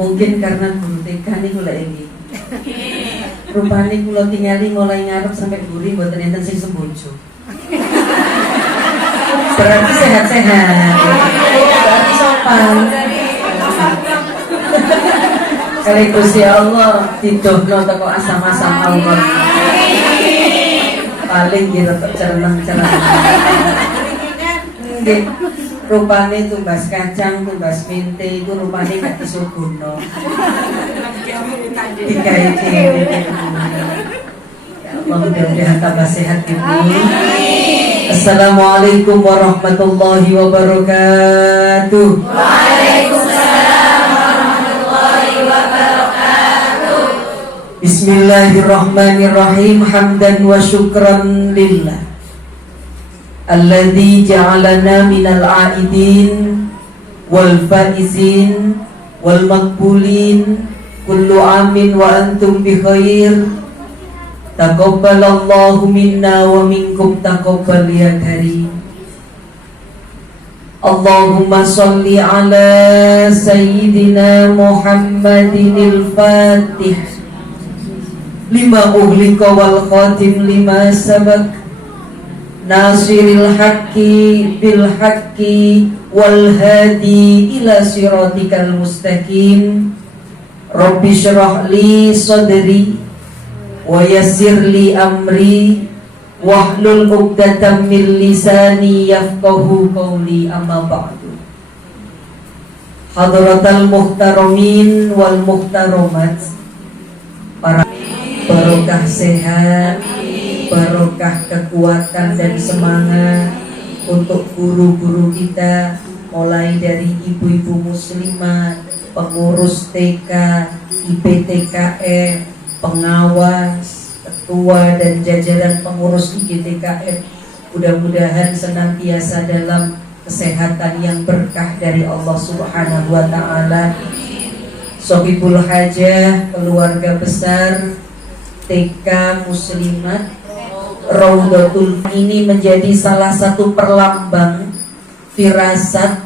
Mungkin karena guru TK nih kula ini. Rupane kula tingali mulai ngarep sampai guri mboten enten sing sembojo. Berarti sehat-sehat. Berarti sopan. Kali Gusti Allah didohno teko asam-asam Allah. Paling diretek cereneng-cereneng. Nggih. Rupane tumbas kacang, tumbas mente itu rupane gak disuguhno. Digawe dhewe. Ya Allah, mudah-mudahan tambah sehat ibu. Assalamualaikum warahmatullahi wabarakatuh. Waalaikumsalam warahmatullahi wabarakatuh. Bismillahirrahmanirrahim. Hamdan wa syukran lillah alladzi ja'alana minal a'idin wal faizin wal maqbulin kullu amin wa antum bi khair. Taqabbalallahu minna wa minkum taqabbal ya karim. Allahumma shalli ala sayyidina Muhammadinil Fatih lima uhlika wal khatim lima sabaq nasiril haqqi bil haqqi wal hadi ila siratikal mustaqim. Rabbi syrah li sadri wa yassir li amri wahlul 'uqdatam min lisani yafqahu qawli. Amma ba'du. Hadratal muhtaramin wal muhtaramat, para barokah sehat, barokah kekuatan dan semangat untuk guru-guru kita, mulai dari ibu-ibu muslimat, pengurus TK, IPTKM, pengawas, ketua dan jajaran pengurus IPTKM. Mudah-mudahan senantiasa dalam kesehatan yang berkah dari Allah Subhanahu wa taala. Sohibul hajah, keluarga besar TK Muslimat Raudatul ini menjadi salah satu perlambang firasat,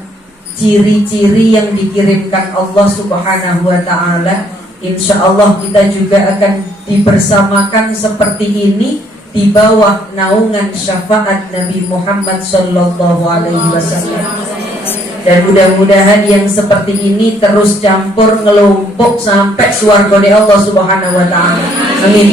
ciri-ciri yang dikirimkan Allah Subhanahu wa taala. Insya Allah kita juga akan dibersamakan seperti ini di bawah naungan syafaat Nabi Muhammad sallallahu alaihi wasallam. Dan mudah-mudahan yang seperti ini terus campur ngelumpuk sampai swargane Allah Subhanahu wa taala. Amin.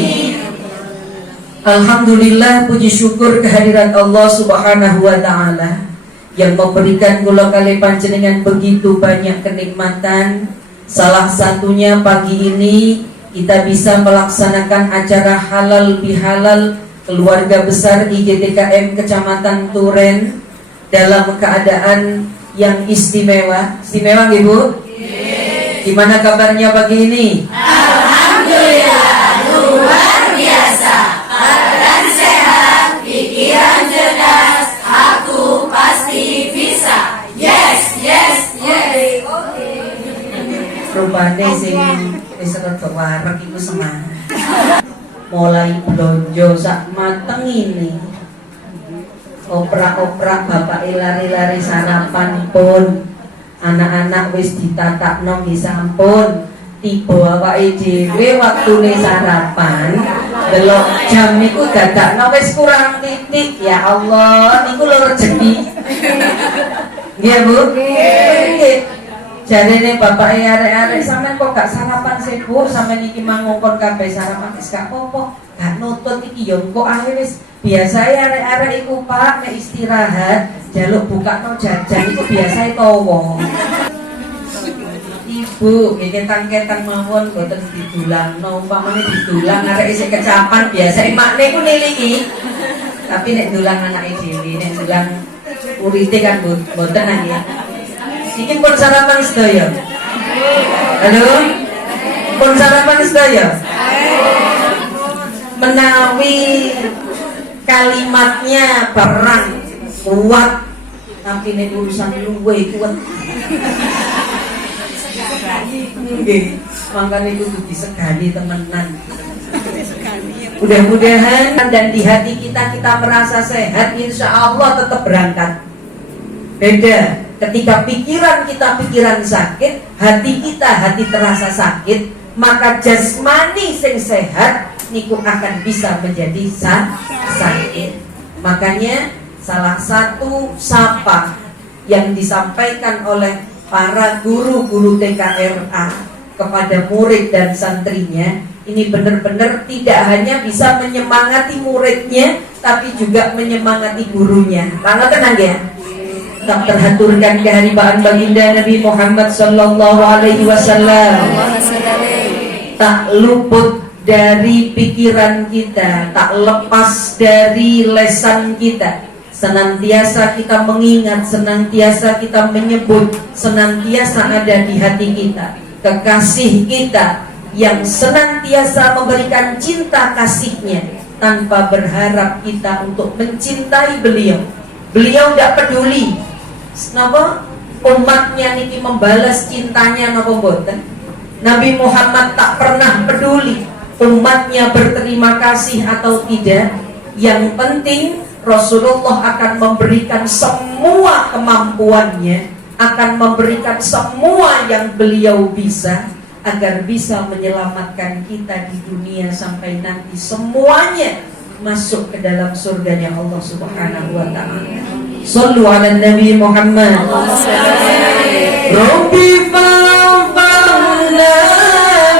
Alhamdulillah, puji syukur kehadirat Allah Subhanahu wa taala yang memberikan kula kali panjenengan begitu banyak kenikmatan. Salah satunya pagi ini kita bisa melaksanakan acara halal bihalal keluarga besar IGTKM Kecamatan Turen dalam keadaan yang istimewa. Istimewa nggih, Bu? Gimana kabarnya pagi ini? Alhamdulillah, luar biasa. Badan sehat, pikiran cerdas, aku pasti bisa. Yes, yes, yes. Rupane sing wis rada wareg iku semangat. Mulai blonjo sak mateng ini. Oprak-oprak bapak lari-lari sarapan pun. Anak-anak wis ditatakno nggih sampun. Tiba awake dhewe waktune sarapan, delok jam niku dadakno wis kurang titik. Ya Allah, niku lho rezeki. Nggih, Bu? Nggih. Jarene bapake arek-arek, sampean kok gak sarapan sih, Bu? Sampean iki mangongkon kabeh sarapan wis gak apa-apa. Gak nutut iki yo engko ae wis. Biasae arek-arek iku Pak nek istirahat, jaluk bukakno jajan iku biasae tawa. Ibu, ketan-ketan mawon boten didulangno, umpamane didulang arek isih kecapan biasa makne ku niliki. Tapi nek dulang anake dhewe, nek dulang urite kan boten nggih. Iki pun sarapan sedaya. Halo? Pun sarapan sedaya. Menawi kalimatnya perang kuat, tapi nek urusan luwe kuat. Nggih, makanya itu disegani temenan. Mudah-mudahan dan di hati kita merasa sehat, insya Allah tetap berangkat. Beda Ketika pikiran kita pikiran sakit, hati kita hati terasa sakit, maka jasmani sing sehat niku akan bisa menjadi sakit. Makanya salah satu sapa yang disampaikan oleh para guru-guru TKRA kepada murid dan santrinya, ini benar-benar tidak hanya bisa menyemangati muridnya, tapi juga menyemangati gurunya. Karena tenang ya, tak terhaturkan keharibaan baginda Nabi Muhammad Sallallahu Alaihi Wasallam, tak luput dari pikiran kita, tak lepas dari lesan kita. Senantiasa kita mengingat, senantiasa kita menyebut, senantiasa ada di hati kita kekasih kita yang senantiasa memberikan cinta kasihnya tanpa berharap kita untuk mencintai beliau. Beliau tidak peduli napa umatnya niki membalas cintanya napa mboten. Nabi Muhammad tak pernah peduli umatnya berterima kasih atau tidak. Yang penting Rasulullah akan memberikan semua kemampuannya, akan memberikan semua yang beliau bisa, agar bisa menyelamatkan kita di dunia sampai nanti semuanya masuk ke dalam surganya Allah Subhanahu wa ta'ala. Shallu ala Nabi Muhammad. Rabbi fa'alna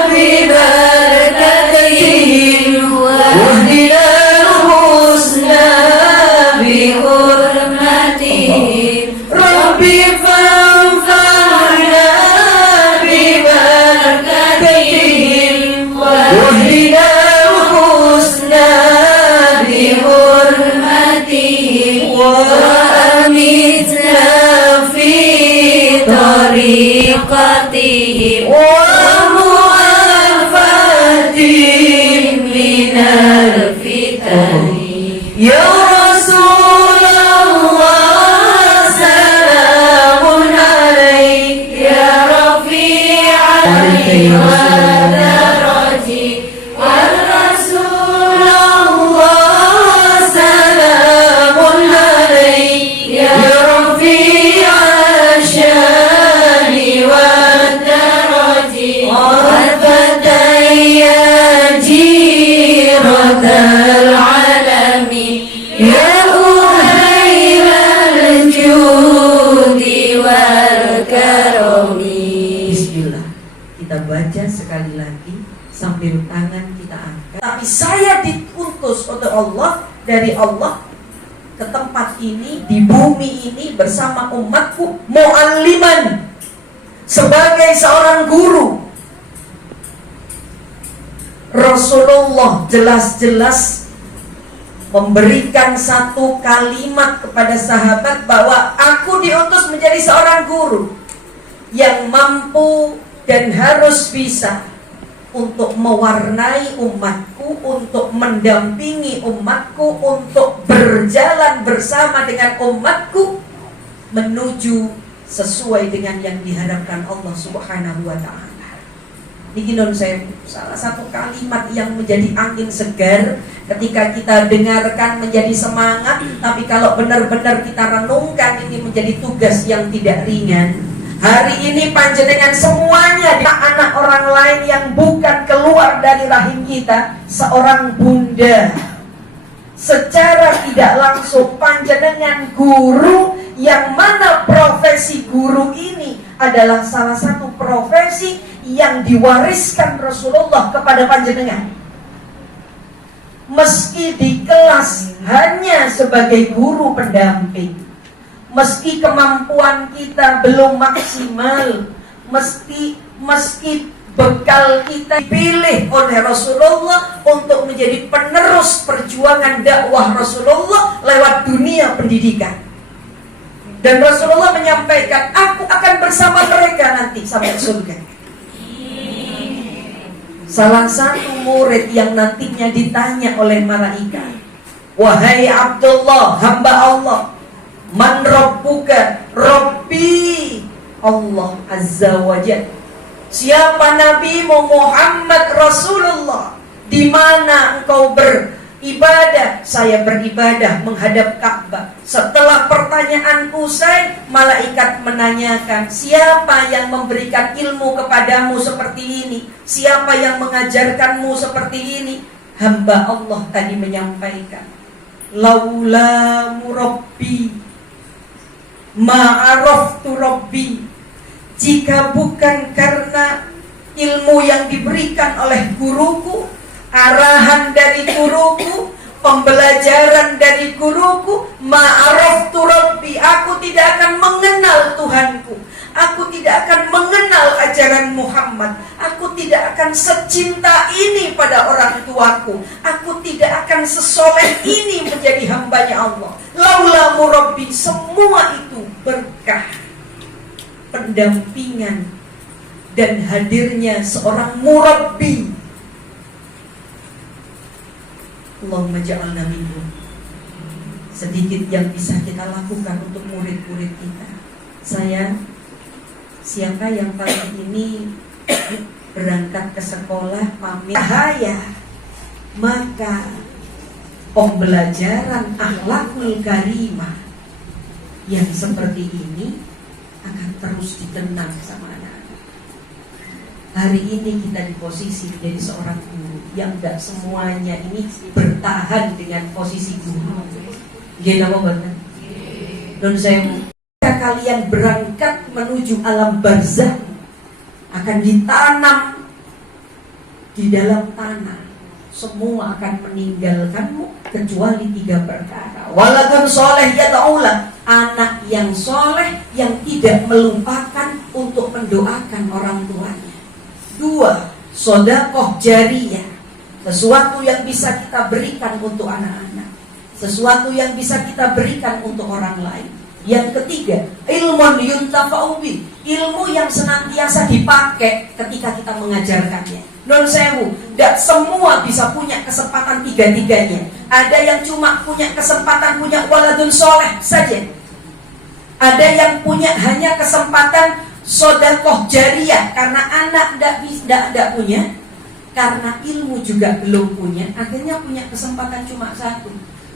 bi barakatihim wahdina husna bi hurmatihim. Rabbi fa'alna bi barakatihim wahdina husna bi hurmatihim وأمتنا في طريقتهم ومعافاتهم من الفتن يا رسول الله سلام عليك يا رفيع الدرج والرسول الله سلام عليك يا رفيع الشان والدرج والفتى يا جيرة العالم يا أهيل الجود والكرم. Bismillah, kita baca sekali lagi sambil tangan kita angkat. Tapi saya diutus oleh Allah, dari Allah ke tempat ini, di bumi ini bersama umatku, mu'alliman, sebagai seorang guru. Rasulullah jelas-jelas memberikan satu kalimat kepada sahabat bahwa aku diutus menjadi seorang guru yang mampu dan harus bisa untuk mewarnai umatku, untuk mendampingi umatku, untuk berjalan bersama dengan umatku menuju sesuai dengan yang diharapkan Allah Subhanahu wa ta'ala. Niki non saya salah satu kalimat yang menjadi angin segar ketika kita dengarkan menjadi semangat, tapi kalau benar-benar kita renungkan ini menjadi tugas yang tidak ringan. Hari ini panjenengan semuanya anak orang lain yang bukan keluar dari rahim kita, seorang bunda. Secara tidak langsung panjenengan guru, yang mana profesi guru ini adalah salah satu profesi yang diwariskan Rasulullah kepada panjenengan. Meski di kelas hanya sebagai guru pendamping, meski kemampuan kita belum maksimal, meski bekal kita dipilih oleh Rasulullah untuk menjadi penerus perjuangan dakwah Rasulullah lewat dunia pendidikan. Dan Rasulullah menyampaikan, aku akan bersama mereka nanti sampai surga. Salah satu murid yang nantinya ditanya oleh malaikat, wahai Abdullah, hamba Allah, man rabbuka? Rabbi Allah Azza wa Jalla. Siapa nabimu? Muhammad Rasulullah. Di mana engkau Ibadah, saya beribadah menghadap Ka'bah. Setelah pertanyaanku usai, malaikat menanyakan, siapa yang memberikan ilmu kepadamu seperti ini? Siapa yang mengajarkanmu seperti ini? Hamba Allah tadi menyampaikan, laula murabbi ma'araftu rabbi. Jika bukan karena ilmu yang diberikan oleh guruku, arahan dari guruku, pembelajaran dari guruku, ma'araftu rabbi, aku tidak akan mengenal Tuhanku, aku tidak akan mengenal ajaran Muhammad, aku tidak akan secinta ini pada orang tuaku, aku tidak akan sesoleh ini menjadi hambanya Allah. Laula murabbi, semua itu berkah pendampingan dan hadirnya seorang murabbi. Allahumma ja'alna minhum. Sedikit yang bisa kita lakukan untuk murid-murid kita. Saya, siapa yang pagi ini berangkat ke sekolah pamit bahaya, maka pembelajaran akhlakul karimah yang seperti ini akan terus dikenang sama anak-anak. Hari ini kita di posisi menjadi seorang guru yang tidak semuanya ini bertahan dengan posisi guru. Gila banget. Dan saya, kalian berangkat menuju alam barzah akan ditanam di dalam tanah. Semua akan meninggalkanmu kecuali 3 perkara. Waladun soleh yad'ulah, anak yang soleh yang tidak melupakan untuk mendoakan orang tuanya. 2, sedekah jariyah, sesuatu yang bisa kita berikan untuk anak-anak, sesuatu yang bisa kita berikan untuk orang lain. Yang ketiga, ilmun yuntafa'u bih, ilmu yang senantiasa dipakai ketika kita mengajarkannya. Non sewu, tidak semua bisa punya kesempatan 3-tiganya. Ada yang cuma punya kesempatan punya waladun soleh saja. Ada yang punya hanya kesempatan sedekah jariyah karena anak tidak punya, karena ilmu juga belum punya, akhirnya punya kesempatan cuma 1.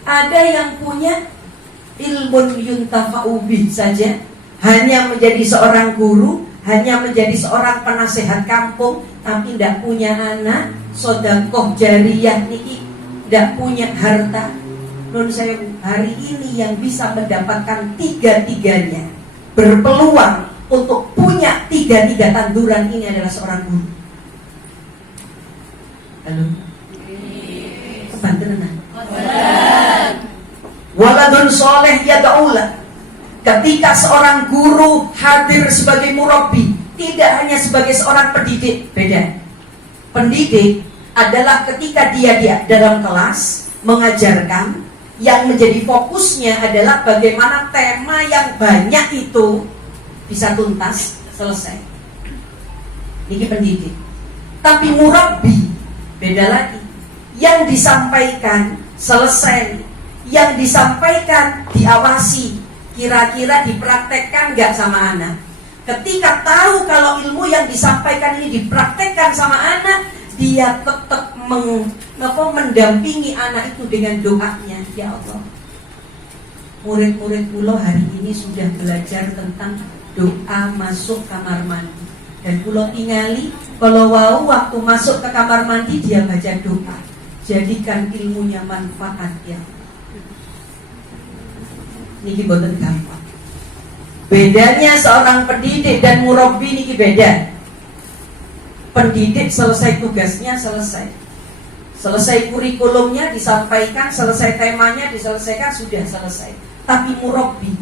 Ada yang punya ilmun yuntafa'u bih saja, hanya menjadi seorang guru, hanya menjadi seorang penasehat kampung, tapi tidak punya anak, sedekah jariyah niki, tidak punya harta. Nun saya hari ini yang bisa mendapatkan 3-tiganya, berpeluang untuk punya 3 tanduran ini adalah seorang guru. Halo, kebantenan. Waladun soleh yad'ulah. Ketika seorang guru hadir sebagai murabbi, tidak hanya sebagai seorang pendidik, beda. Pendidik adalah ketika dia dalam kelas mengajarkan, yang menjadi fokusnya adalah bagaimana tema yang banyak itu bisa tuntas, selesai. Ini pendidik. Tapi murabbi beda lagi. Yang disampaikan selesai, yang disampaikan diawasi, kira-kira dipraktekkan nggak sama anak. Ketika tahu kalau ilmu yang disampaikan ini dipraktekkan sama anak, dia tetap mendampingi anak itu dengan doanya. Ya Allah, murid-murid pulau hari ini sudah belajar tentang doa masuk kamar mandi. Dan pulau tingali, kalau waktu masuk ke kamar mandi dia baca doa. Jadikan ilmunya manfaat ya. Niki boten gampang. Bedanya seorang pendidik dan murabbi niki beda. Pendidik selesai tugasnya, selesai kurikulumnya disampaikan, selesai temanya diselesaikan, sudah selesai. Tapi murabbi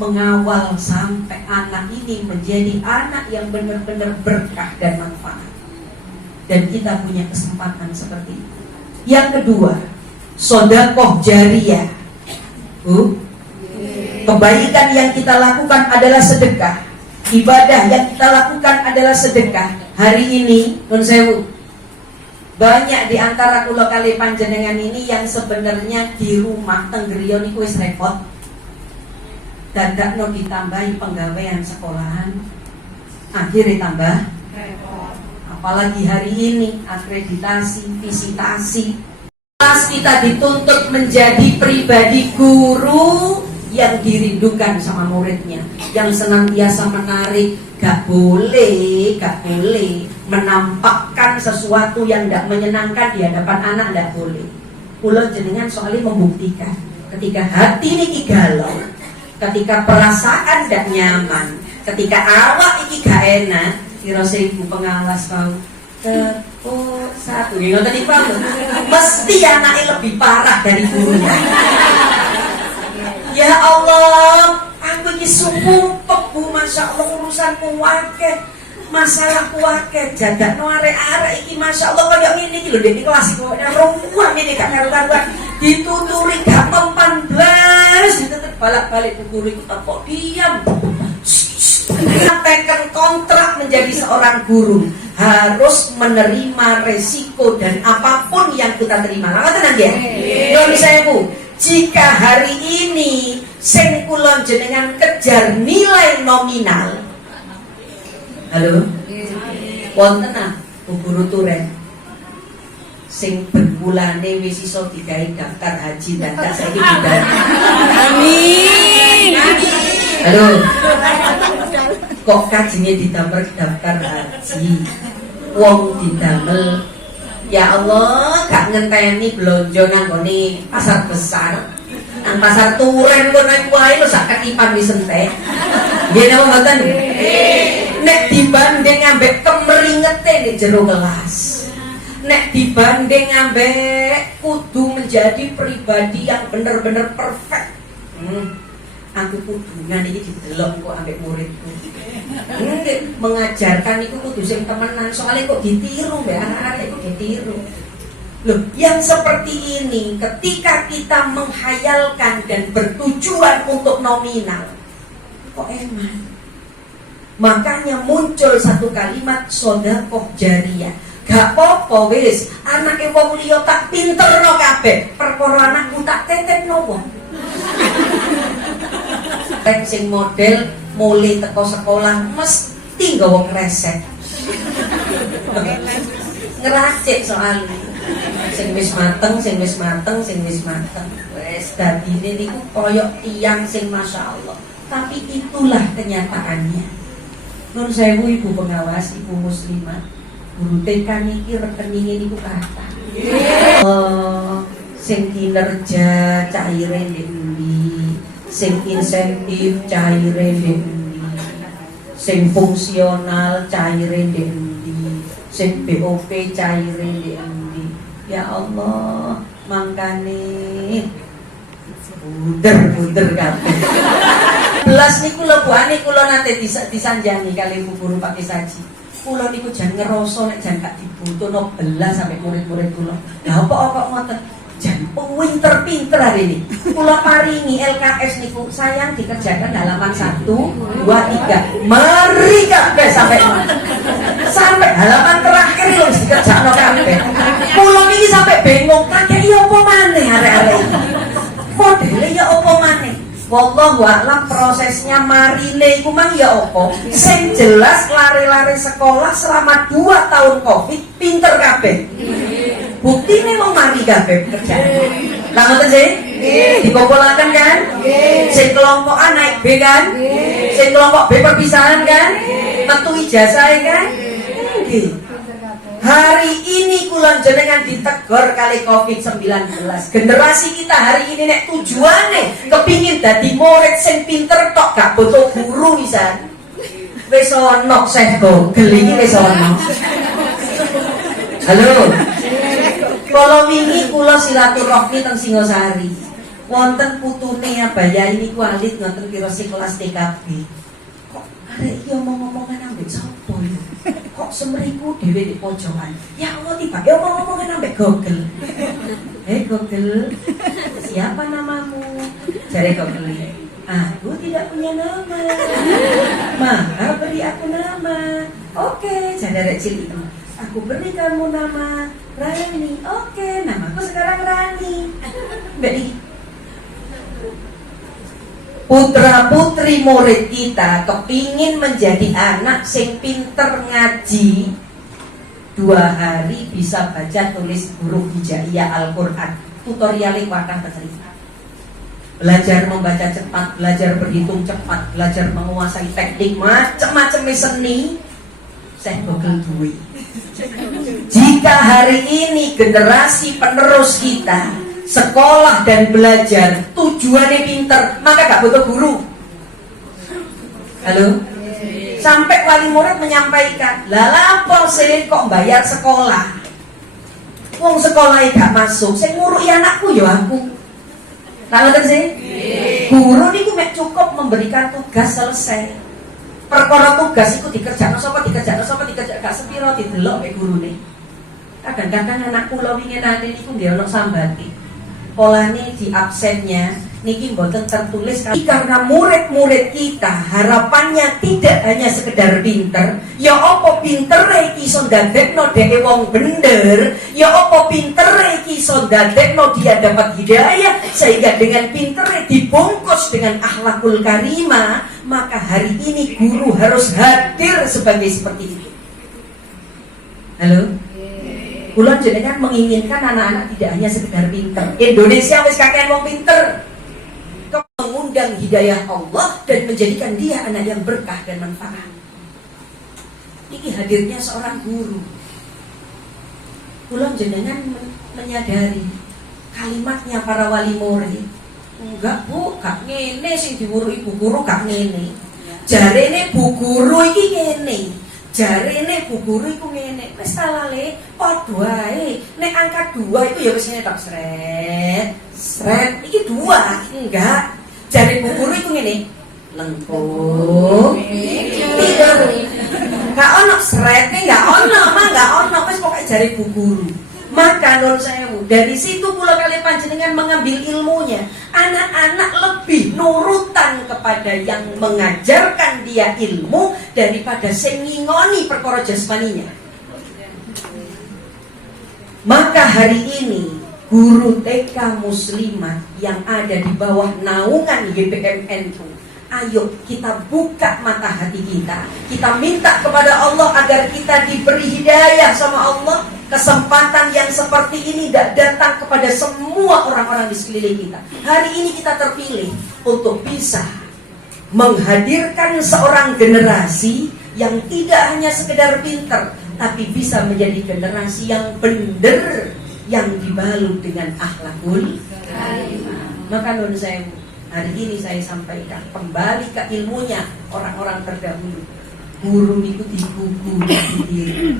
mengawal sampai anak ini menjadi anak yang benar-benar berkah dan manfaat. Dan kita punya kesempatan seperti itu. Yang kedua, sedekah jariyah. Kebaikan yang kita lakukan adalah sedekah. Ibadah yang kita lakukan adalah sedekah. Hari ini, nun sewu, banyak di antara kula kali panjenengan ini yang sebenarnya di rumah tenggeriyo niku wis repot. Dadakno ditambahi penggawean sekolahan, akhirnya tambah repot. Apalagi hari ini akreditasi, visitasi. Kita dituntut menjadi pribadi guru yang dirindukan sama muridnya, yang senantiasa menarik. Gak boleh menampakkan sesuatu yang tidak menyenangkan di hadapan anak, tidak boleh. Kula jenengan soalnya membuktikan ketika hati niki galau, ketika perasaan tidak nyaman, ketika awak iki gak enak, kira ibu pengawas kau satu ngoten iki mesti anaknya lebih parah dari gurunya. Ya Allah, aku iki sumpek Bu, Masya Allah urusanku wakeh, masalahku wakeh, jadakno arek-arek iki Masya Allah kaya ngene iki lho nek kelas iki kok ruang ini gak karu-karuan, dituturi gak mempan blas, ditutur balak-balik bu guru itu kok diam. Sampaikan kontrak menjadi seorang guru harus menerima resiko dan apapun yang kita terima. Nggak tenang ya? Kalau misalnya Bu, jika hari ini sing kula jenengan kejar nilai nominal, halo, wonten ah Bu guru turen sing benbulane wis iso digawe daftar haji dadak saiki budal. Amin. Halo. Kok kajine didamel daftar haji, wong didamel ya Allah gak ngenteni blonjo nang gone pasar besar, nang pasar turen kok naik wae lho sak ketipan wis entek. Nggih napa mboten? Nek dibanding ambek kemeringete nek jero kelas, nek dibanding ambek kudu menjadi pribadi yang bener-bener perfect. Aku kudungan ini didelok kok ambek muridku. Mengajarkan itu kudu sing temenan, soalnya kok ditiru mbak anak-anak kok ditiru. Loh, yang seperti ini ketika kita menghayalkan dan bertujuan untuk nominal, kok eman. Makanya muncul satu kalimat sedekah jariyah. Gak apa-apa wis, anake wong liya tak pinterno kabeh, perkara anakku tak tetepno wong. Sing model mulai teko sekolah mesti nggawa kresek. Ngeracik soalnya. Sing wis mateng. Wis dadine niku koyok tiyang sing Masya Allah. Tapi itulah kenyataannya. Nun sewu ibu pengawas, ibu muslimah. Guru TK niki rekening niku kathah. Sing kinerja caire ndi, sing insentif caire ndi, sing fungsional caire ndi, sing BOP caire ndi. Ya Allah, mangkane buder kabeh. Belas niku lho Bu Ani kula nate disanjani kali Bu Guru Pak Saji. Kula niku jan ngeroso nek jan gak dibutuhno belas sampai murid-murid kula. Lah kok ngoten? Jan pinter-pinter hari ini. Kula paringi LKS niku sayang dikerjakan halaman 1, 2, 3. Mari kabeh sampai halaman terakhir lho dikerjakno kabeh. Kula niki sampai bingung kakek iya apa maneh arek-arek iki. Modele ya apa maneh? Wallahu a'lam prosesnya marine iku mang ya apa? Sing jelas lari-lari sekolah selama 2 tahun Covid pinter kabeh. Buktine wong mari kabeh kerjaan. Lah ngoten sih? Dikumpulaken kan? Sing kelompokan naik B kan? Sing kelompok B perpisahan kan? Metu ijazah kan? Nggih. Hari ini kula jenengan ditegor kali Covid-19. Generasi kita hari ini nek tujuane kepingin dadi murid sing pinter tok gak butuh guru pisan. Wis ono Syekh Google iki wis ono. Halo. Kala wingi kula silaturahmi teng Singosari. Wonten putune Abaya ini ku alit ngoten kira sing kelas TKB. Kok arek iki omong-omongan ambek sapa ya? Kok semriku dhewe di pojokan. Ya Allah tiba ya omong-omongan ambek Google. Google, siapa namamu? Cari Google. Aku tidak punya nama. Maka beri aku nama. Oke, cari arek cilik. Aku beri kamu nama Rani. Oke, namaku sekarang Rani. Mbak putra putri murid kita kepingin menjadi anak sing pinter ngaji, 2 hari bisa baca tulis huruf hijaiyah Al-Quran. Tutorialnya wadah tercerita. Belajar membaca cepat, belajar berhitung cepat, belajar menguasai teknik macam-macam seni. Saya bakal duit. Jika hari ini generasi penerus kita sekolah dan belajar tujuannya pinter, maka gak butuh guru. Halo? Sampai wali murid menyampaikan, lah lapor sih kok bayar sekolah? Wong sekolah gak masuk, saya ngurui anakku ya aku. Tak ngerti sih? Guru ini mek cukup memberikan tugas selesai. Perkara tugas itu dikerjakan gak sepiro didelok mek gurune. Kadang-kadang anak kula wingi nate niku nggih ana sambati. Polane di absennya niki mboten tertulis karena murid-murid kita harapannya tidak hanya sekedar pinter, ya apa pintere iki iso ndadekno dheke wong bener, ya apa pintere iki iso ndadekno dia dapat hidayah sehingga dengan pintere dibungkus dengan akhlakul karimah, maka hari ini guru harus hadir sebagai seperti itu. Halo? Kula jenengan menginginkan anak-anak tidak hanya sekedar pinter. Indonesia wis kakean wong pinter. Mengundang hidayah Allah dan menjadikan dia anak yang berkah dan manfaat. Ini hadirnya seorang guru. Kula jenengan menyadari kalimatnya para wali murid. Enggak bu, gak ngene sing diwuru ibu guru gak ngene. Jarene bu guru iki ngene. Jarene bu guru iku ngene, wis salale padha wae. Nek angka 2 iku ya wis ngene tok sret. Iki 2, enggak. Jare bu guru iku ngene. Lengkung. Tidur. Gak ono srete, gak ono, wis pokoke jare bu guru. Maka nur sewu, dari situ kula kali panjenengan mengambil ilmunya. Anak-anak lebih nurutan kepada yang mengajarkan dia ilmu daripada sing ngingoni perkara jasmaninya. Maka hari ini guru TK muslimat yang ada di bawah naungan YPMNU, ayo kita buka mata hati kita. Kita minta kepada Allah agar kita diberi hidayah sama Allah. Kesempatan yang seperti ini tidak datang kepada semua orang-orang di sekeliling kita. Hari ini kita terpilih untuk bisa menghadirkan seorang generasi yang tidak hanya sekedar pinter, tapi bisa menjadi generasi yang benar, yang dibalut dengan akhlakul karimah. Maka nun saya hari ini saya sampaikan kembali ke ilmunya orang-orang terdahulu. Guru itu di buku, di diri.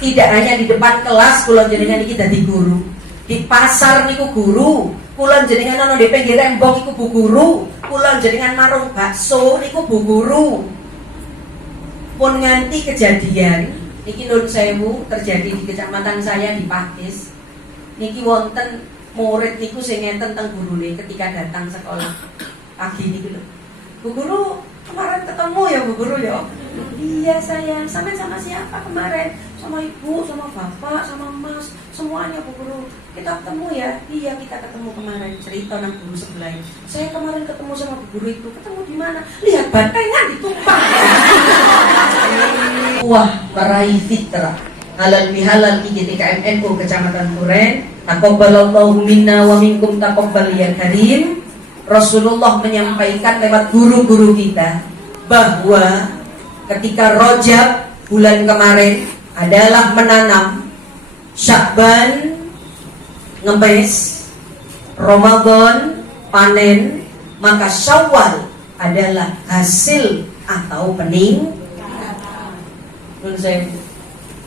Tidak hanya di depan kelas kula jenengan iki dadi guru. Di pasar niku guru. Kula jenengan ana di pinggir rembong iku bu guru. Kula jenengan marung bakso niku bu guru. Pun nganti kejadian niki nun sewu terjadi di kecamatan saya di Pakis. Niki wonten murid niku sing ngenten teng gurune ketika datang sekolah pagi niku lho. Bu guru, kemarin ketemu ya Bu Guru ya? Iya sayang, sampai sama siapa kemarin? Sama ibu, sama bapak, sama mas, semuanya Bu Guru. Kita ketemu ya? Iya kita ketemu kemarin. Cerita nang guru sebelah. Saya kemarin ketemu sama Bu Guru itu. Ketemu di mana? Lihat bantengan ditumpah. Wah, meraih fitrah. Halal bihalal IJTKMNU Kecamatan Duren. Taqabbalallahu minna wa minkum taqabbal ya karim. Rasulullah menyampaikan lewat guru-guru kita bahwa ketika Rajab bulan kemarin adalah menanam, Sya'ban ngepes, Ramadan panen, maka Syawal adalah hasil atau peningkatan.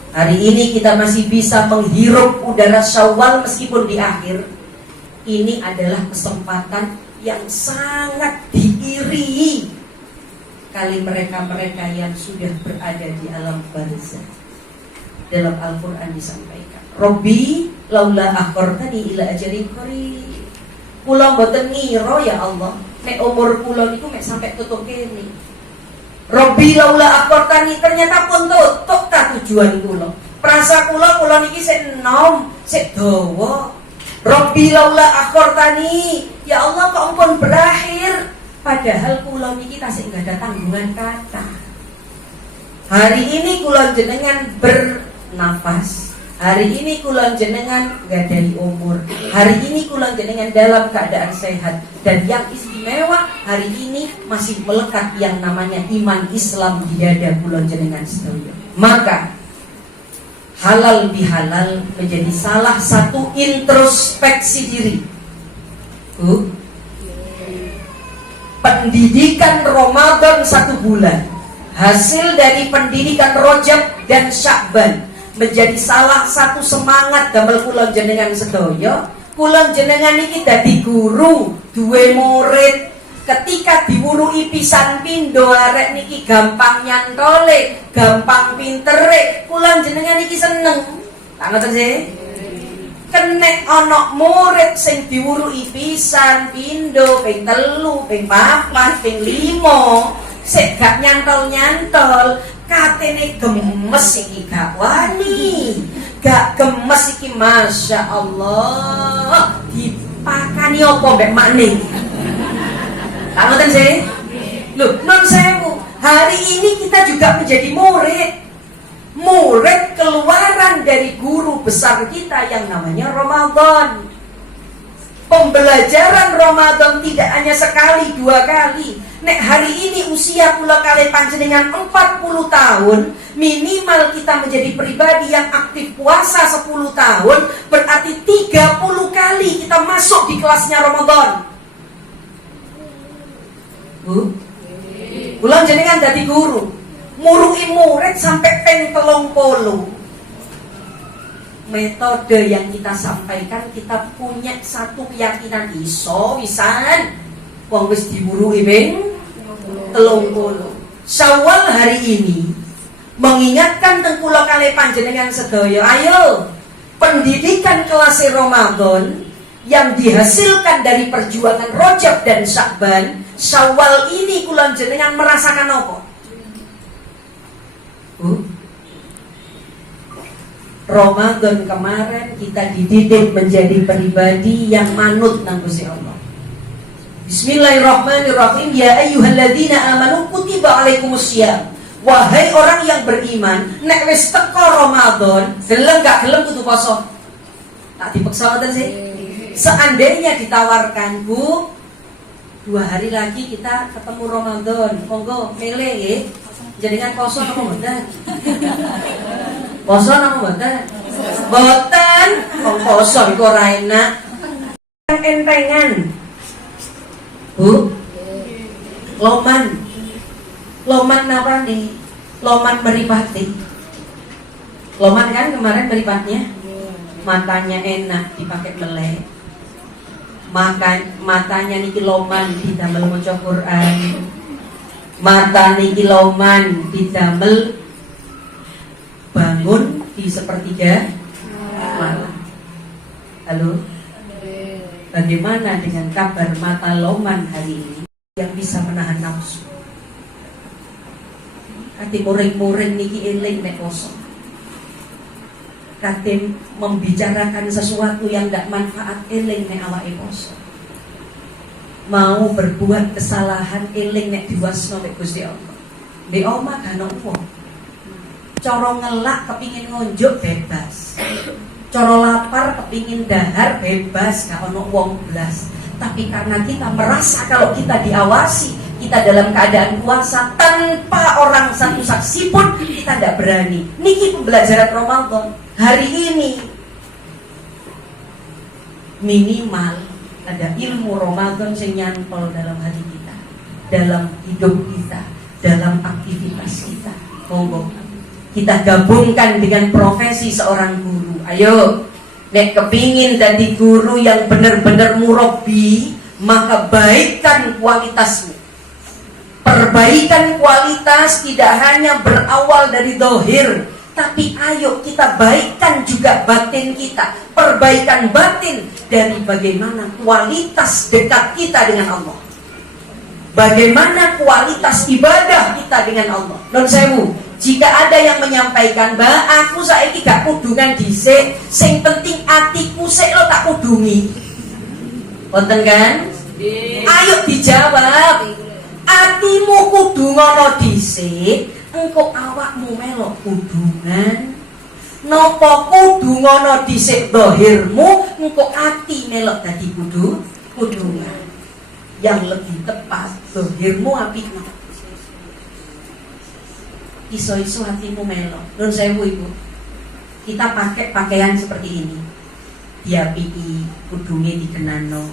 Hari ini kita masih bisa menghirup udara Syawal meskipun di akhir. Ini adalah kesempatan yang sangat diiringi kali mereka-mereka yang sudah berada di alam barzakh. Dalam Al-Quran disampaikan, Robbi laula akhartani ila ajalin qarib. Kula mboten ngira ya Allah, nek umur kula niku mek sampai tutuk kene. Robbi laula akhartani, ternyata pun tutuk ta tujuan kula. Prasa kula niki sik enom, sik dawa. Robbi laula akhartani, ya Allah kok ampun berakhir. Padahal kula niki tasih enggak ada tanggungan kata. Hari ini kula jenengan nafas. Hari ini kula jenengan gadai umur. Hari ini kula jenengan dalam keadaan sehat. Dan yang istimewa, hari ini masih melekat yang namanya iman Islam di dada kula jenengan sedaya. Maka halal bihalal menjadi salah satu introspeksi diri. Pendidikan Ramadan 1 bulan, hasil dari pendidikan Rajab dan Sya'ban menjadi salah satu semangat damel kula jenengan sedaya. Kula jenengan iki dadi guru, duwe murid. Ketika diwuruhi pisan pindho arek niki gampang nyantole, gampang pintere, kula jenengan iki seneng. Tak ngoten sih? Kenek ana murid sing diwuruhi pisan pindho, ping 3, ping 4, ping 5, sik gak nyantol-nyantol, katene gemes iki gak wani, gak gemes iki masya Allah, dipakani apa mbek makne? Tak ngoten sih? Loh, non sewu, hari ini kita juga menjadi murid. Murid keluaran dari guru besar kita yang namanya Ramadan. Pembelajaran Ramadan tidak hanya sekali, 2 kali. Nek hari ini usia kula kali panjenengan 40 tahun, minimal kita menjadi pribadi yang aktif puasa 10 tahun, berarti 30 kali kita masuk di kelasnya Ramadan. Kula jenengan dadi guru, muruhi murid sampai ping 30. Metode yang kita sampaikan, kita punya satu keyakinan iso wisan wong wis dimuruhi ping 30. Syawal hari ini mengingatkan tengkula kali panjenengan sedaya, ayo pendidikan kelas Ramadan yang dihasilkan dari perjuangan Rajab dan Sya'ban, Syawal ini kula jenengan merasakan apa? Ramadan kemarin kita dididik menjadi pribadi yang manut nang Gusti Allah. Bismillahirrahmanirrahim. Ya ayyuhalladzina amanu kutiba alaikumussyam. Wahai orang yang beriman, nek wis teko Ramadan, gelem gak gelem kudu poso. Tak dipaksa ngoten sih. Seandainya ditawarkan, Bu, 2 hari lagi kita ketemu Ramadan, monggo milih nggih. Jenengan poso apa mboten? Poso apa mboten? Mboten. Wong poso iku ora enak. Entengan. Bu. Loman. Loman apa nih? Loman meripati. Loman kan kemarin meripatnya matanya enak dipakai melek. Matanya niki loman didamel maca Quran. Mata niki loman didamel bangun di sepertiga malam. Halo. Bagaimana dengan kabar mata loman hari ini yang bisa menahan nafsu? Kati muring-muring niki eling nek poso. Kati membicarakan sesuatu yang gak manfaat eling nek awake poso. Mau berbuat kesalahan eling nek diwasno mek Gusti Allah. Mbek omah kan wong. Cara ngelak kepingin ngonjuk bebas. Cara lapar kepingin dahar bebas, gak ono wong blas. Tapi karena kita merasa kalau kita diawasi, kita dalam keadaan puasa tanpa orang satu saksi pun kita tidak berani. Niki pembelajaran Ramadan. Hari ini minimal ada ilmu Ramadan yang nyantol dalam hati kita, dalam hidup kita, dalam aktivitas kita. Monggo kita gabungkan dengan profesi seorang guru. Ayo, nek kepingin jadi guru yang benar-benar murabbi, maka baikkan kualitasmu. Perbaikan kualitas tidak hanya berawal dari dohir, tapi ayo kita baikkan juga batin kita. Perbaikan batin dari bagaimana kualitas dekat kita dengan Allah, bagaimana kualitas ibadah kita dengan Allah. Non sewu, jika ada yang menyampaikan, "Mbak, aku saiki gak kudungan dhisik, sing penting atiku sik lo tak kudungi." Wonten kan? Ayo dijawab. Atimu kudu ngono dhisik, engko awakmu melok kudungan. Napa kudu ngono dhisik dhahirmu, engko ati melok dadi kudungan. Yang lebih tepat dhahirmu apikno. Iso-iso hatimu melok. Nun sewu Ibu. Kita pakai pakaian seperti ini. Diapiki, kudunge dikenano.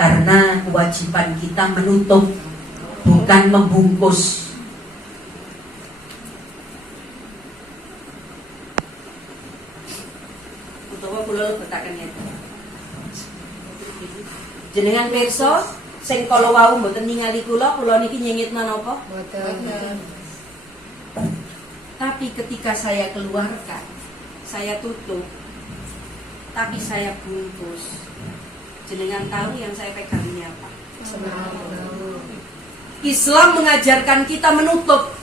Karena kewajiban kita menutup, bukan membungkus. Utawa kula lebetaken ngeten. Jenengan pirsa sing kala wau mboten ningali kula niki nyengitna napa? Mboten. Tapi ketika saya keluarkan, saya tutup, tapi saya bungkus. Jenengan tahu yang saya pegang ini apa? Islam mengajarkan kita menutup,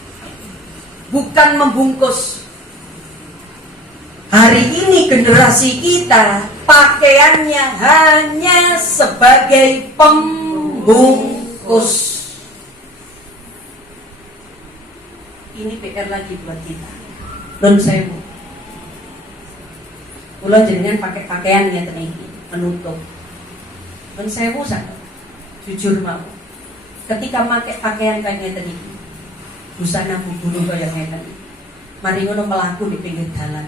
bukan membungkus. Hari ini generasi kita pakaiannya hanya sebagai pembungkus. Ini PR lagi buat kita. Non sewu. Kula jenengan pakai pakaian ngeten iki, menutup. Non sewu sak. Jujur mau. Ketika pakai pakaian kaya ngeten iki, busana buburu kaya ngeten. Mari ngono mlaku di pinggir dalan.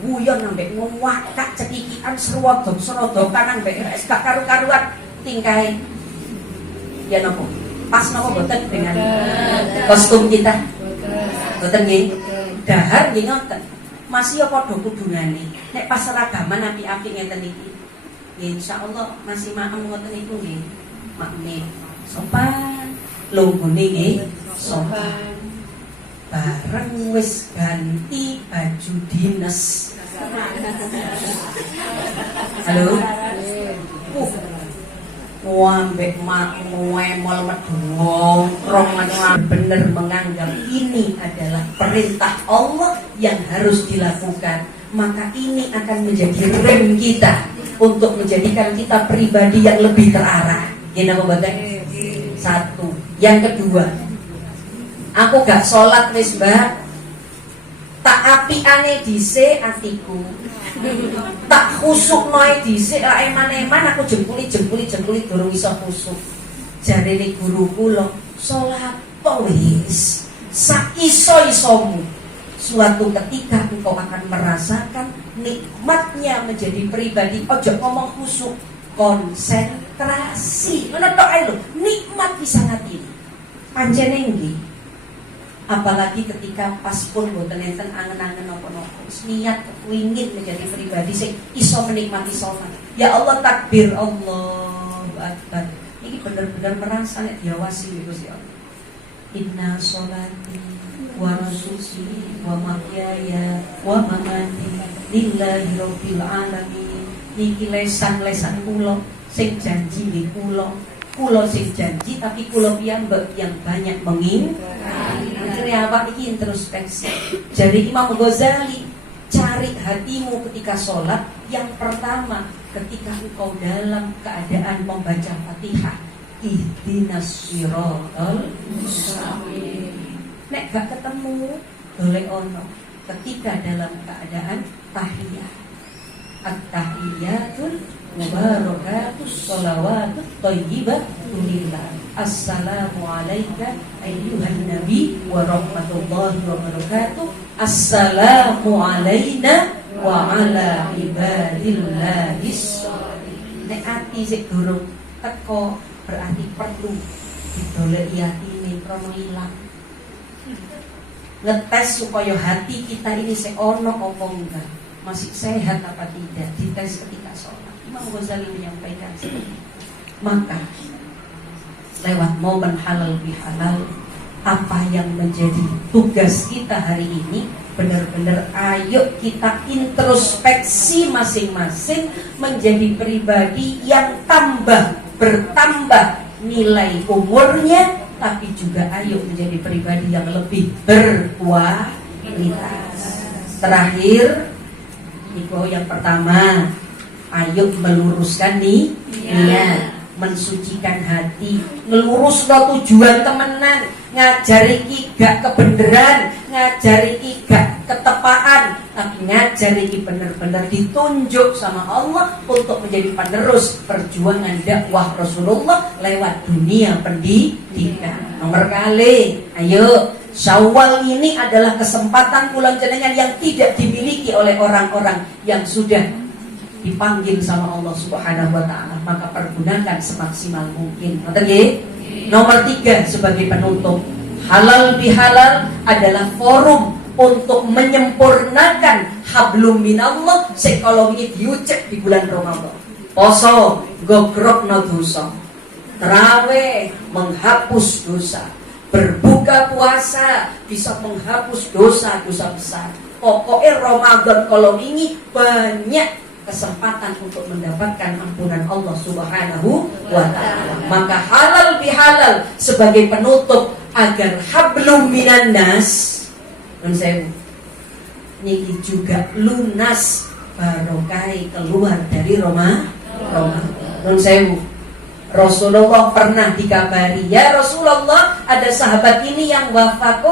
Guyon ambek ngwakak cekikian serodok-serodokan ambek wis gak karu-karuan tingkae. Ya napa? Pas napa boten dengan kostum kita? Boten nggih. Dahar nggih ngoten. Masih ya padha kudungane. Nek pas seragaman apik-apik ngeten iki. Nggih insyaallah masih maem ngoten iku nggih. Makne sopan, longgone nggih sopan. Bareng wis ganti baju dinas. Halo. Wambek mak muemol medung nongkrong bener menganggap ini adalah perintah Allah yang harus dilakukan, maka ini akan menjadi rem kita untuk menjadikan kita pribadi yang lebih terarah. Gini apa badan? Satu. Yang kedua, aku gak sholat wis mbak, tak apiane dhisik atiku, tak khusuk noe dhisik ra eman-eman aku jempuli durung iso khusuk. Jarene guru kula, sholat wis sak iso-isomu. Suatu ketika engkau akan merasakan nikmatnya menjadi pribadi. Ojo ngomong khusuk, konsentrasi. Ngono tok ae lho, nikmat bisa ngati. Pancene nggih. Apalagi ketika pas pun mboten enten angen-angen napa-napa, niat kepingin menjadi pribadi sing iso menikmati sholat. Ya Allah takbir, Allahu akbar. Ini benar-benar merasa nek diawasi Gusti Allah. Inna sholati wa nusuki wa mahyaya wa mamati lillahi rabbil alamin. Niki lesan-lesan kula sing janji nggih kula sing janji tapi kula piyambak yang banyak mengingkari. Akhirnya apa iki introspeksi. Jadi Imam Ghazali, cari hatimu ketika sholat. Yang pertama, ketika engkau dalam keadaan membaca Fatihah, ihdinas siratal mustaqim. Nek gak ketemu, boleh ono. Ketika dalam keadaan tahiyat, at-tahiyatul mubarakatus sholawatut thayyibatu lillah. Assalamu alayka ayyuhan nabi wa rahmatullahi wa barakatuh. Assalamu alayna wa ala ibadillahis sholihin. Nek ati sik durung teko berarti perlu didoleki atine krono ilang. Ngetes supaya hati kita ini seono apa enggak, masih sehat apa tidak, dites ketika sholat. Imam Ghazali menyampaikan seperti itu. Maka lewat momen halal bihalal, apa yang menjadi tugas kita hari ini, benar-benar ayo kita introspeksi masing-masing menjadi pribadi yang bertambah nilai umurnya, tapi juga ayo menjadi pribadi yang lebih berkualitas. Terakhir, Niko yang pertama, ayo meluruskan niat, mensucikan hati, ngelurus lo tujuan temenan, ngajari iki gak kebenaran, ngajari iki gak ketepaan, tapi ngajar ini benar-benar ditunjuk sama Allah untuk menjadi penerus perjuangan dakwah Rasulullah lewat dunia pendidikan. Nomor kali, ayo, Syawal ini adalah kesempatan pulang jenengan yang tidak dimiliki oleh orang-orang yang sudah dipanggil sama Allah Subhanahu wa taala, maka pergunakan semaksimal mungkin. Nomor 3 sebagai penutup, halal bihalal adalah forum untuk menyempurnakan hablum minallah sekalowi diucap di bulan Ramadan. Poso gogrokno dosa, tarawih menghapus dosa, berbuka puasa bisa menghapus dosa-dosa besar. Pokoknya Ramadan kalau ini banyak kesempatan untuk mendapatkan ampunan Allah Subhanahu wa ta'ala. Maka halal bihalal sebagai penutup agar hablum minan nas niki juga lunas barokai keluar dari Ramadan. Nun sewu, Rasulullah pernah dikabari, ya Rasulullah ada sahabat ini yang wafat.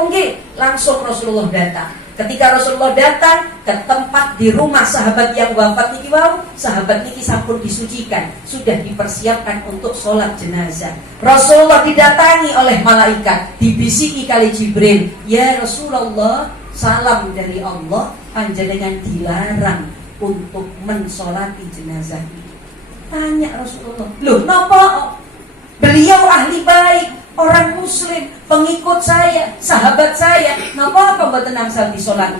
Langsung Rasulullah datang. Ketika Rasulullah datang ke tempat di rumah sahabat yang wafat niki wau, sahabat niki sampun disucikan, sudah dipersiapkan untuk sholat jenazah. Rasulullah didatangi oleh malaikat, dibisiki kali Jibril, ya Rasulullah, salam dari Allah, panjenengan dilarang untuk mensolati jenazah ini. Tanya Rasulullah, loh napa? Beliau ahli baik, orang muslim, pengikut saya, sahabat saya, napa mboten angsal disolati?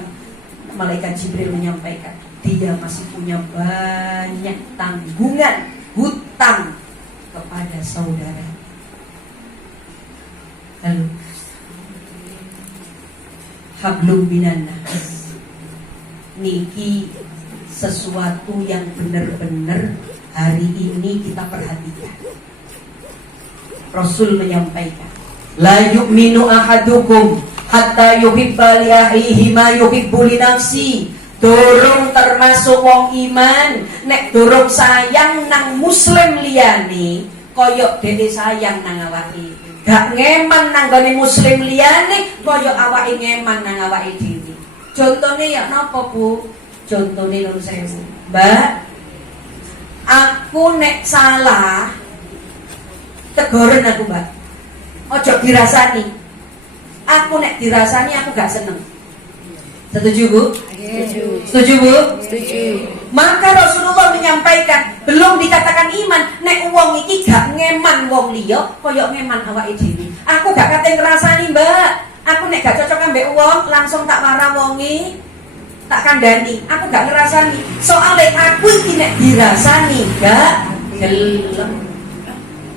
Malaikat Jibril menyampaikan, dia masih punya banyak tanggungan, hutang kepada saudara. Lalu hablum minan nas niki sesuatu yang benar-benar hari ini kita perhatikan. Rasul menyampaikan, la yu'minu ahadukum hatta yuhibba li akhihi ma yuhibbu li nafsi. Durung termasuk wong iman nek durung sayang nang muslim liyane koyok dhewe sayang nang awake. Gak ngeman nang gone muslim liyane koyok awake ngeman nang awake dhewe. Contone ya napa, Bu? Contone nun sewu. Mbak, aku nek salah tegoren aku, Mbak. Ojo dirasani. Aku nek dirasani aku gak seneng. Setuju, Bu? Setuju, Bu? Setuju. Maka Rasulullah menyampaikan, belum dikatakan iman nek wong iki gak ngeman wong liya kaya ngeman awake dhewe. Aku gak kate ngrasani, Mbak. Aku nek gak cocok ambek wong langsung tak marah wonge, tak kandhani. Aku gak ngrasani. Soale aku iki nek dirasani gak gelem.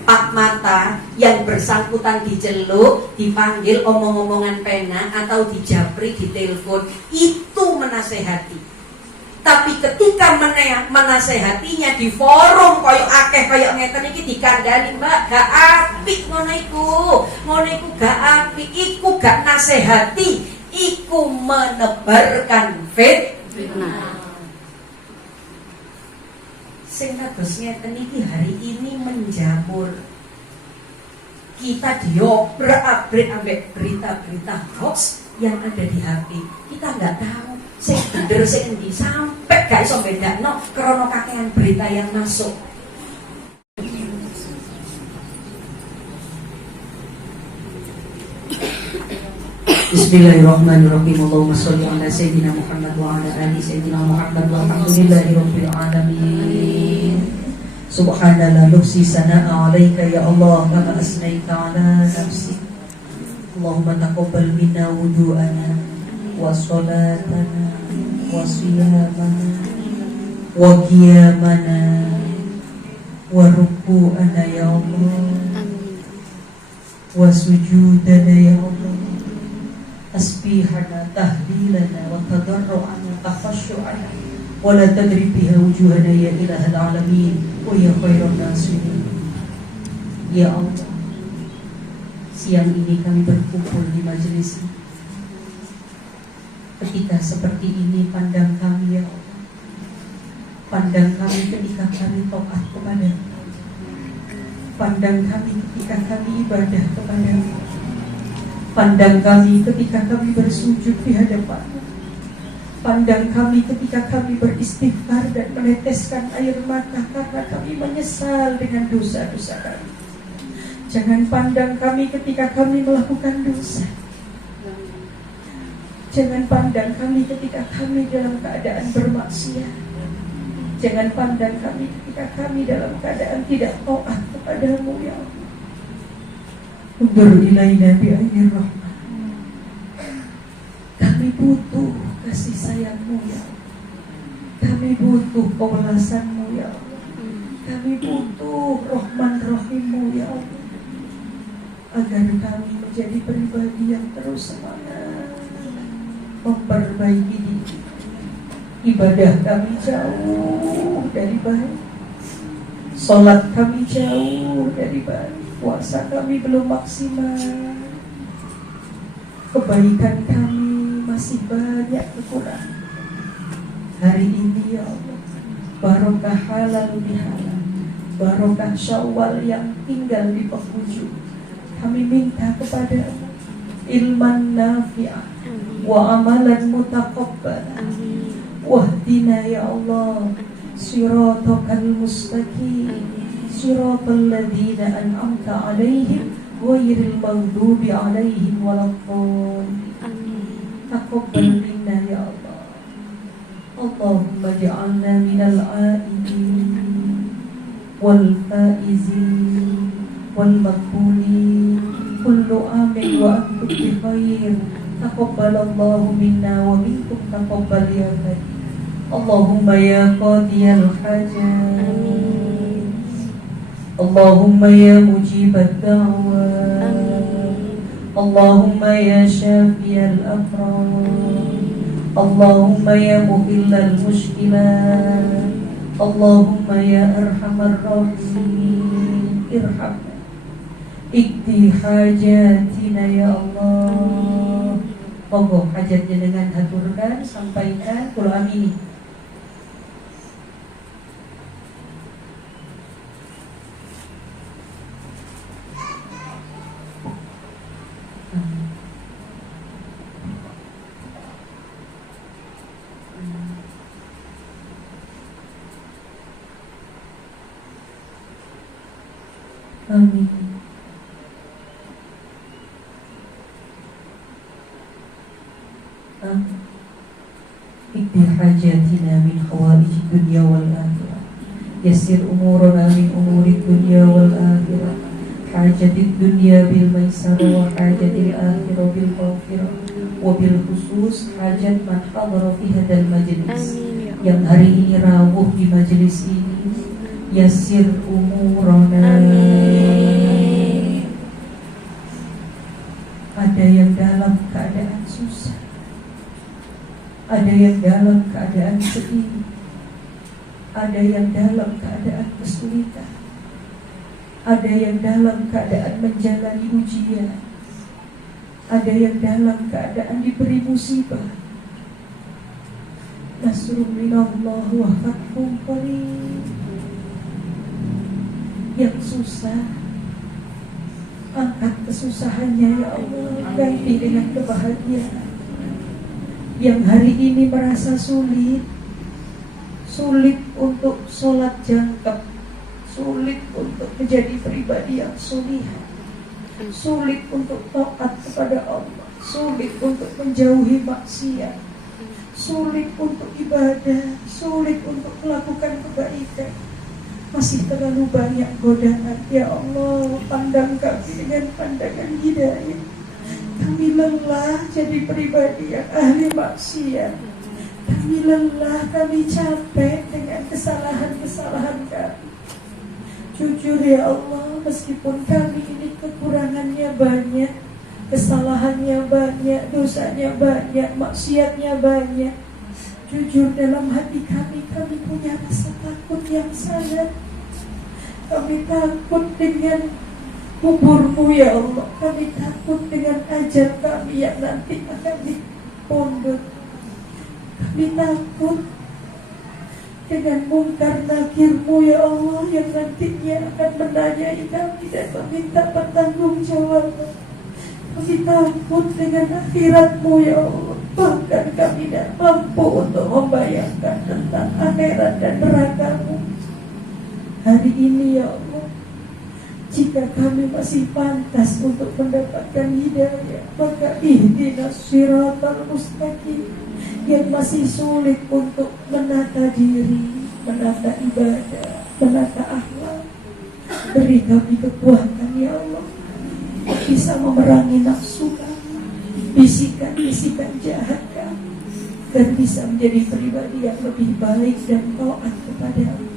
Pak mata yang bersangkutan diceluk, dipanggil omong-omongan pena atau dijapri di telepon, itu menasehati. Tapi ketika menasehatinya di forum koyo akeh koyo ngeten iki dikandani, Mbak, gak apik ngono iku gak apik, iku gak nasehati, iku menebarkan fitnah. Sing kados ngeten iki hari ini menjamur. Kita diobrak-abrik ambek berita-berita hoax yang ada di HP. Kita nggak tahu sing bener sing endi, sampai gak iso bedakno krana kakehan berita yang masuk. Bismillahirrahmanirrahim. Allahumma sholli ala sayyidina Muhammad wa ala ali sayyidina Muhammad walhamdulillahirabbil alamin. Subhanallah nuhsi sana'a 'alaika ya Allah kama asnaita 'ala nafsi. Allahumma taqabbal minna wudu'ana wa salatana wa siyamana wa qiyamana wa ruku'ana ya Allah wa sujudana ya Allah. Tasbihana, tahlilana, wa tadarru'ana, takhashu'ana, wa la tadrib biha wujuhana ya ilahal alamin, wa ya khairan nasirin. Ya Allah, siang ini kami berkumpul di majelis ini. Ketika seperti ini pandang kami ya Allah, pandang kami ketika kami taat kepada-Mu, pandang kami ketika kami ibadah kepada-Mu, pandang kami ketika kami bersujud di hadapan-Mu, Pandang kami ketika kami beristighfar dan meneteskan air mata karena kami menyesal dengan dosa-dosa kami. Jangan pandang kami ketika kami melakukan dosa. Jangan pandang kami ketika kami dalam keadaan bermaksiat. Jangan pandang kami ketika kami dalam keadaan tidak taat kepadamu ya Allah. Undur ilaina bi'ainir rahmah. Kami butuh kasih sayangmu ya Allah. Kami butuh kewelasanmu ya Allah. Kami butuh rahman rahimmu ya Allah. Agar kami menjadi pribadi yang terus semangat memperbaiki diri. Ibadah kami jauh dari baik. Salat kami jauh dari baik. Puasa kami belum maksimal. Kebaikan kami masih banyak kekurangan. Hari ini ya Allah, barokah halal bihalal, barokah Syawal yang tinggal di penghujung, kami minta kepada ilman nafi'ah wa amalan mutaqabbal. Wahdina ya Allah siratal mustaqim, siratal ladzina an'amta 'alaihim ghairil maghdubi 'alaihim waladdallin. Taqabbal minna ya Allah. Allahumma ja'alna minal 'aidin wal faizin wal maqbulin. Kullu amin wa antum bi khair. Taqabbalallahu minna wa minkum taqabbal ya Karim. Allahumma ya qadiyal hajat. Allahumma ya mujibad da'wat. Allahumma ya syafiyal amrad. Allahumma ya muhillal mushkilat. Allahumma ya arhamar rahimin. Irhamna. Ikti hajatina ya Allah. Monggo hajat jenengan haturkan, sampaikan, kula amini. Amin. Ikdi hajatina min khawarij dunya wal akhirah. Yassir umurana min umuri dunya wal akhirah. Hajatid dunya bil maisarah wa hajatil akhirah bil maghfirah. Wa bil khusus hajat man hadara fi hadzal majlis. Yang hari ini rawuh di majelis ini. Yassir umurana. Ada yang dalam keadaan susah, ada yang dalam keadaan sedih, ada yang dalam keadaan kesulitan, ada yang dalam keadaan menjalani ujian, ada yang dalam keadaan diberi musibah. Nasrun minallah wa fathun qarib. Yang susah, angkat kesusahannya ya Allah, ganti dengan kebahagiaan. Yang hari ini merasa sulit untuk sholat jangkep, sulit untuk menjadi pribadi yang solihah, sulit untuk taat kepada Allah, sulit untuk menjauhi maksiat, sulit untuk ibadah, sulit untuk melakukan kebaikan. Masih terlalu banyak godaan. Ya Allah, pandang kami dengan pandangan hidayah. Kami lelah jadi pribadi yang ahli maksiat. Kami lelah, kami capek dengan kesalahan-kesalahan kami. Jujur ya Allah, meskipun kami ini kekurangannya banyak, kesalahannya banyak, dosanya banyak, maksiatnya banyak, jujur dalam hati kami punya rasa takut yang sangat. Kami takut dengan kuburmu ya Allah. Kami takut dengan ajal kami yang nanti akan dipondok. Kami takut dengan mungkar nakirmu ya Allah, yang nantinya akan menanyai kami dan meminta pertanggungjawaban. Kami takut dengan akhiratmu ya Allah. bahkan kami tidak mampu untuk membayangkan tentang akhirat dan neraka-Mu. Hari ini ya Allah, jika kami masih pantas untuk mendapatkan hidayah, maka ihdinas siratal mustaqim. Yang masih sulit untuk menata diri, menata ibadah, menata akhlak, beri kami kekuatan ya Allah, bisa memerangi nafsu kami, bisikan-bisikan jahat kami, dan bisa menjadi pribadi yang lebih baik dan taat kepada-Mu.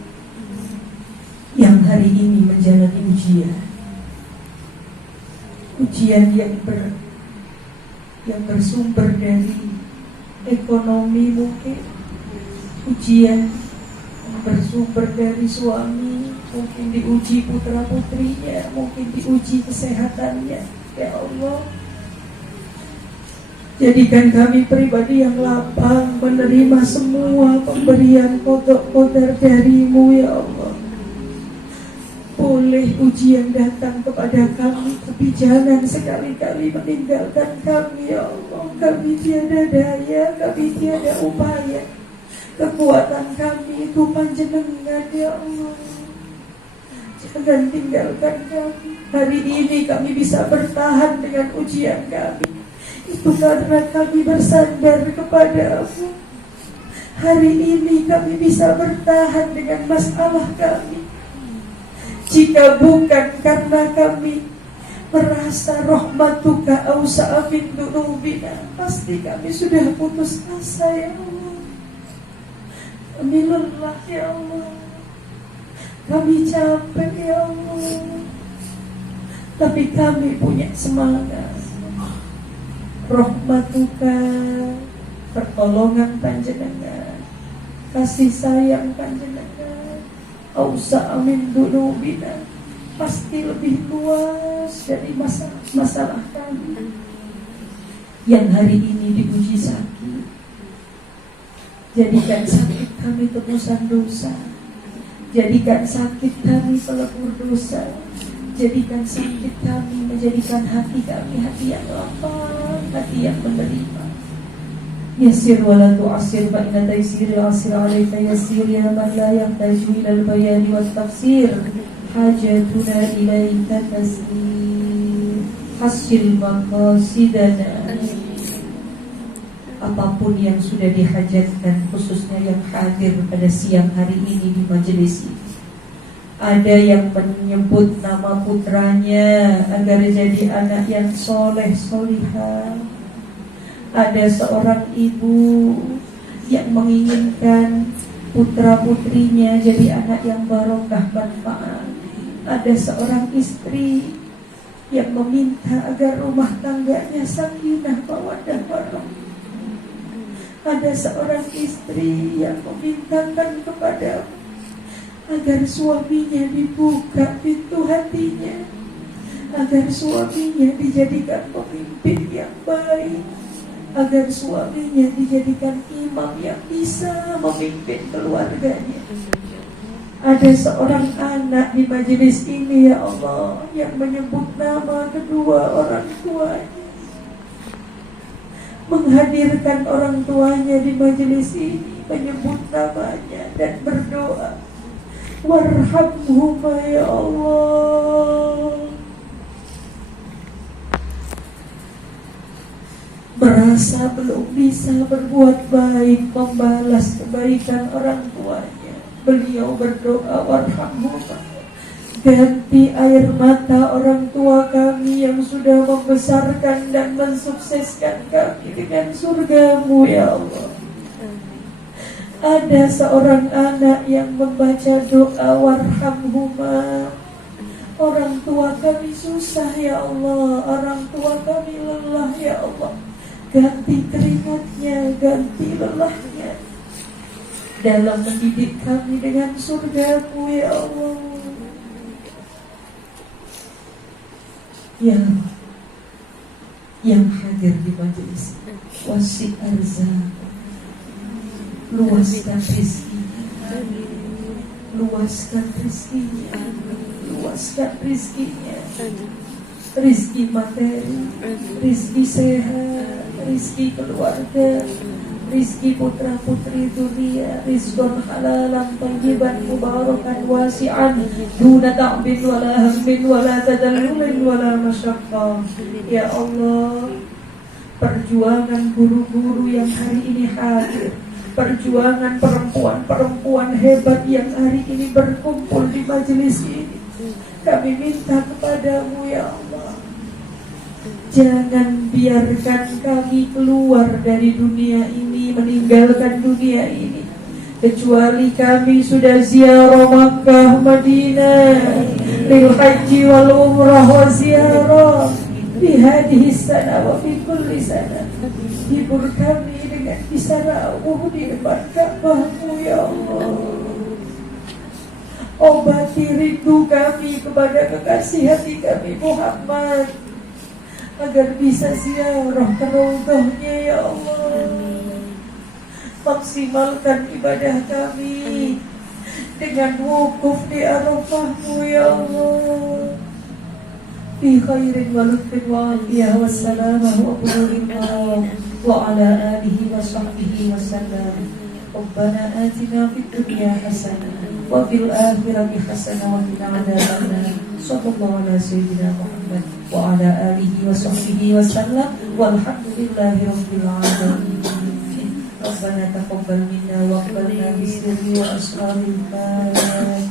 Yang hari ini menjalani ujian yang bersumber dari ekonomi, mungkin ujian yang bersumber dari suami, mungkin diuji putra putrinya, mungkin diuji kesehatannya. Ya Allah, jadikan kami pribadi yang lapang menerima semua pemberian qada dari-Mu ya Allah. Boleh ujian datang kepada kami, tapi jangan sekali-kali meninggalkan kami ya Allah. Kami tiada daya, kami tiada upaya. Kekuatan kami itu Panjenengan ya Allah. Jangan tinggalkan kami. Hari ini kami bisa bertahan dengan ujian kami, itu karena kami bersandar kepada-Mu. Hari ini kami bisa bertahan dengan masalah kami. Jika bukan karena kami merasa rahmatuka awsa'a min dunubina, pasti kami sudah putus asa ya Allah. Kami lelah ya Allah, kami capek ya Allah, tapi kami punya semangat. Rahmatuka, pertolongan Panjenengan, kasih sayang Panjenengan, awsa'a min dunubina, pasti lebih luas dari masalah kami. Yang hari ini diuji sakit, jadikan sakit kami tebusan dosa, jadikan sakit kami pelebur dosa, jadikan sakit kami menjadikan hati kami hati yang lapang, hati yang menerima. Yassir wa la tu'assir fa inna taysiril 'asri 'alaika yassir ya man la yahtaju ila al-bayan wa tafsir hajatuna ilaika tasir hasil maqasidana. Apapun yang sudah dihajatkan, khususnya yang hadir pada siang hari ini di majelis ini, ada yang menyebut nama putranya agar jadi anak yang soleh solihah. Ada seorang ibu yang menginginkan putra putrinya jadi anak yang barokah manfaat. Ada seorang istri yang meminta agar rumah tangganya sakinah mawaddah warahmah. Ada seorang istri yang memintakan kepada agar suaminya dibuka pintu hatinya, agar suaminya dijadikan pemimpin yang baik, agar suaminya dijadikan imam yang bisa memimpin keluarganya. Ada seorang anak di majelis ini ya Allah yang menyebut nama kedua orang tuanya, menghadirkan orang tuanya di majelis ini, menyebut namanya dan berdoa, warhamhuma ya Allah. Merasa belum bisa berbuat baik, membalas kebaikan orang tuanya, beliau berdoa, warhamhuma, ganti air mata orang tua kami yang sudah membesarkan dan mensukseskan kami dengan surga-Mu ya Allah. Ada seorang anak yang membaca doa, warhamhuma, orang tua kami susah ya Allah, orang tua kami lelah ya Allah, ganti keringatnya, ganti lelahnya dalam mendidik kami dengan surga-Mu ya Allah. Ya, yang hadir di majelis, wasi arzak, luaskan rizkinya, luaskan rizkinya, luaskan rizkinya, rizki materi, rizki sehat, rizki keluarga, rizki putra putri dunia, rizqan halalan tayyiban mubarakan wasi'an, duna ta'bin wala hammin wala tadallulin wala masyaqqah. Ya Allah, perjuangan guru-guru yang hari ini hadir, perjuangan perempuan-perempuan hebat yang hari ini berkumpul di majelis ini, kami minta kepadamu ya Allah, jangan biarkan kami keluar dari dunia ini, meninggalkan dunia ini, kecuali kami sudah ziarah Makkah, Madinah, lil haji wal umrah wa ziarah fi hadhihi sana wa fi kulli sana. Hibur kami dengan bisaramu di depan Ka'bahmu ya Allah. Obati rindu kami kepada kekasih hati kami Muhammad, agar bisa ziarah ke raudhahnya ya Allah. Maksimalkan ibadah kami dengan wukuf di Arafahmu ya Allah. Fi khairin wa lutfin wa afiyah wa salamah wa qulurin wa ala alihi wa sahbihi wa sallam. Rabbana atina fid dunya hasanah wa fil akhirati hasanah wa qina adzabannar. Sallallahu ala sayyidina Muhammad wa ala alihi wa sahbihi wa sallam. Walhamdulillahi rabbil alamin. Rabbana taqabbal minna wa qbalna bisirri wa asraril Fatihah.